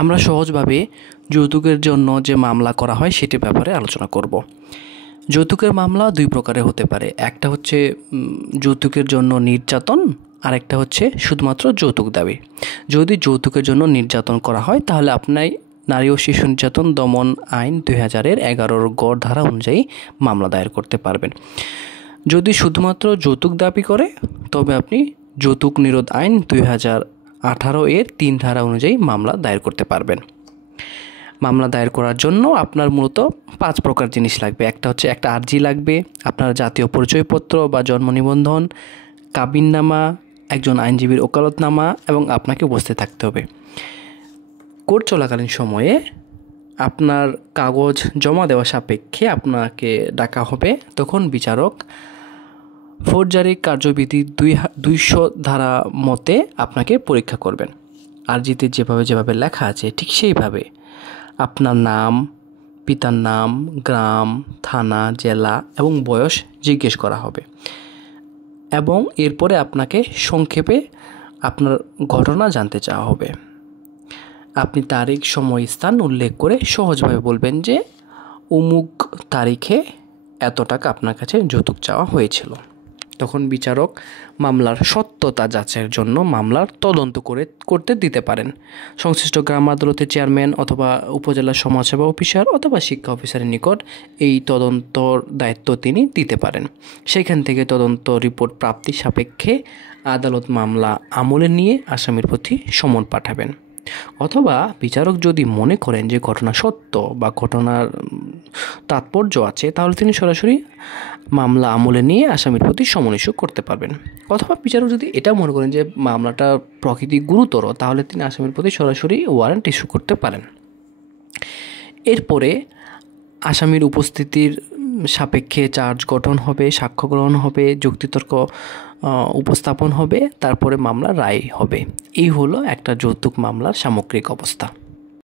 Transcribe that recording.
আমরা সহজভাবে যৌতুকের জন্য যে মামলা করা হয় সেটির ব্যাপারে আলোচনা করব। যৌতুকের মামলা দুই প্রকারের হতে পারে। একটা হচ্ছে যৌতুকের জন্য নির্যাতন, আর একটা হচ্ছে শুধুমাত্র যৌতুক দাবি। যদি যৌতুকের জন্য নির্যাতন করা হয় তাহলে আপনি নারী ও শিশু নির্যাতন দমন আইন 2011 গ ধারা অনুযায়ী মামলা দায়ের করতে পারবেন। যদি শুধুমাত্র যৌতুক দাবি করে তবে আপনি যৌতুক নিরোধ আইন 2018 এর 3 ধারা অনুযায়ী মামলা দায়ের করতে পারবেন। মামলা দায়ের করার জন্য আপনার মূলত 5 প্রকার জিনিস লাগবে। একটা হচ্ছে একটা আর্জি লাগবে, আপনার জাতীয় পরিচয়পত্র বা জন্ম নিবন্ধন, কাবিননামা, একজন আইনজীবীর ওকালতনামা এবং আপনাকে উপস্থিত থাকতে হবে। কোর্ট চলাকালীন সময়ে আপনার কাগজ জমা দেওয়া সাপেক্ষে আপনাকে ডাকা হবে। তখন বিচারক ফৌজদারি কার্যবিধি 200 ধারা মতে আপনাকে পরীক্ষা করবেন। আর্জিতে যেভাবে লেখা আছে ঠিক সেইভাবে আপনার নাম, পিতার নাম, গ্রাম, থানা, জেলা এবং বয়স জিজ্ঞেস করা হবে এবং এরপরে আপনাকে সংক্ষেপে আপনার ঘটনা জানতে চাওয়া হবে। আপনি তারিখ, সময়, স্থান উল্লেখ করে সহজভাবে বলবেন যে অমুক তারিখে এত টাকা আপনার কাছে যৌতুক চাওয়া হয়েছিল। তখন বিচারক মামলার সত্যতা যাচাইয়ের জন্য মামলার তদন্ত করতে দিতে পারেন। সংশ্লিষ্ট গ্রাম আদালতের চেয়ারম্যান অথবা উপজেলা সমাজসেবা অফিসার অথবা শিক্ষা অফিসারের নিকট এই তদন্তর দায়িত্ব তিনি দিতে পারেন। সেখান থেকে তদন্ত রিপোর্ট প্রাপ্তি সাপেক্ষে আদালত মামলা আমলে নিয়ে আসামির প্রতি সমন পাঠাবেন। অথবা বিচারক যদি মনে করেন যে ঘটনা সত্য বা ঘটনার তাৎপর্য আছে তাহলে তিনি সরাসরি মামলা আমলে নিয়ে আসামির প্রতি সমন ইস্যু করতে পারবেন। অথবা বিচারক যদি এটা মনে করেন যে মামলাটার প্রকৃতি গুরুতর তাহলে তিনি আসামির প্রতি সরাসরি ওয়ারেন্ট ইস্যু করতে পারেন। এরপরে আসামির উপস্থিতির সাপেক্ষে চার্জ গঠন হবে, সাক্ষ্য গ্রহণ হবে, যুক্তিতর্ক উপস্থাপন হবে, তারপরে মামলার রায় হবে। এই হলো একটা যৌতুক মামলার সামগ্রিক অবস্থা।